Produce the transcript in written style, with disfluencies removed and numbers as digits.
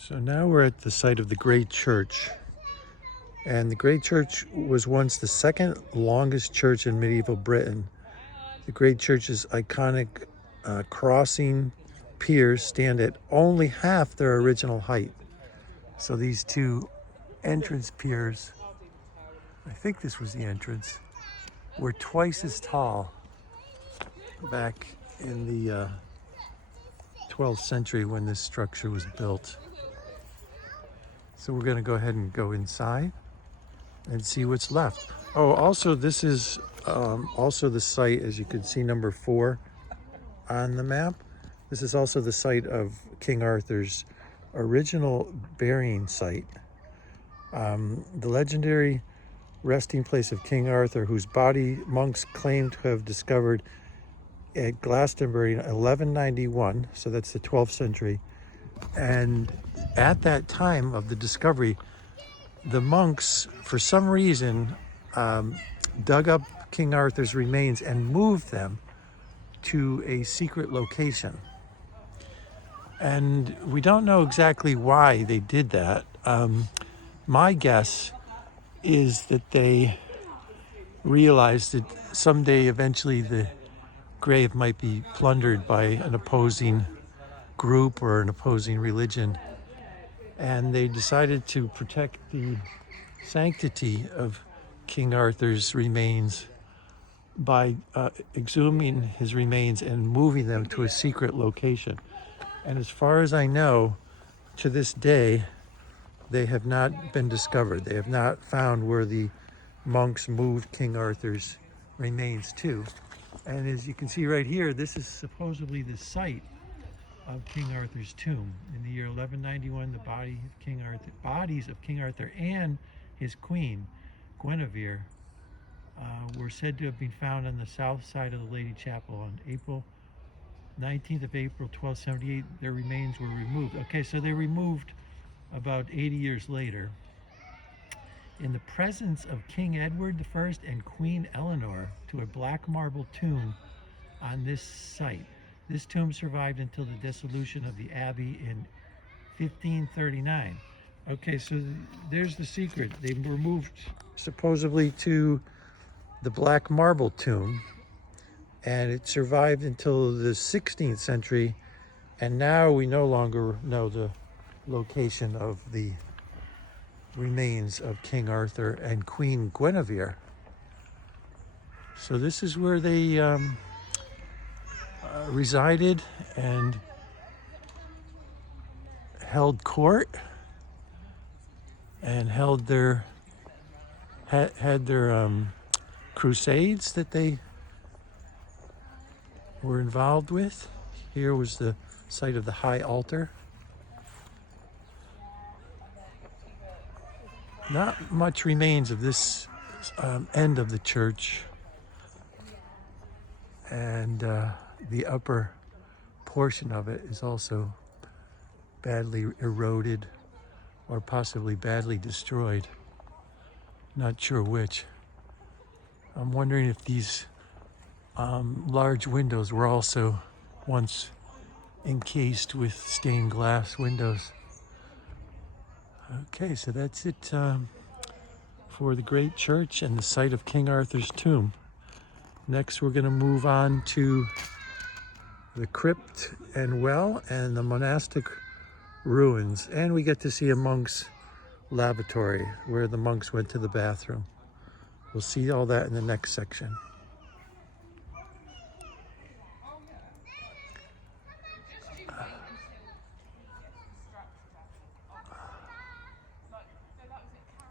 So now we're at the site of the Great Church. And the Great Church was once the second longest church in medieval Britain. The Great Church's iconic crossing piers stand at only half their original height. So these two entrance piers, I think this was the entrance, were twice as tall back in the 12th century when this structure was built. So we're going to go ahead and go inside and see what's left. Oh, also this is also the site, as you can see, number 4 on the map. This is also the site of King Arthur's original burying site. The legendary resting place of King Arthur, whose body monks claim to have discovered at Glastonbury in 1191, so that's the 12th century. And at that time of the discovery, the monks, for some reason, dug up King Arthur's remains and moved them to a secret location. And we don't know exactly why they did that. My guess is that they realized that someday, eventually, the grave might be plundered by an opposing group or an opposing religion. And they decided to protect the sanctity of King Arthur's remains by exhuming his remains and moving them to a secret location. And as far as I know, to this day, they have not been discovered. They have not found where the monks moved King Arthur's remains to. And as you can see right here, this is supposedly the site of King Arthur's tomb. In the year 1191, the bodies of King Arthur and his queen, Guinevere, were said to have been found on the south side of the Lady Chapel on April 19th of April, 1278. Their remains were removed. Okay, so they removed about 80 years later. In the presence of King Edward I and Queen Eleanor, to a black marble tomb on this site. This tomb survived until the dissolution of the abbey in 1539. Okay, so there's the secret. They were moved supposedly to the black marble tomb, and it survived until the 16th century, and now we no longer know the location of the remains of King Arthur and Queen Guinevere. So this is where they resided and held court and held their had their crusades that they were involved with. Here was the site of the high altar. Not much remains of this end of the church, and the upper portion of it is also badly eroded or possibly badly destroyed. Not sure which. I'm wondering if these large windows were also once encased with stained glass windows. Okay, so that's it for the Great Church and the site of King Arthur's tomb. Next, we're going to move on to the crypt and well and the monastic ruins. And we get to see a monk's lavatory where the monks went to the bathroom. We'll see all that in the next section.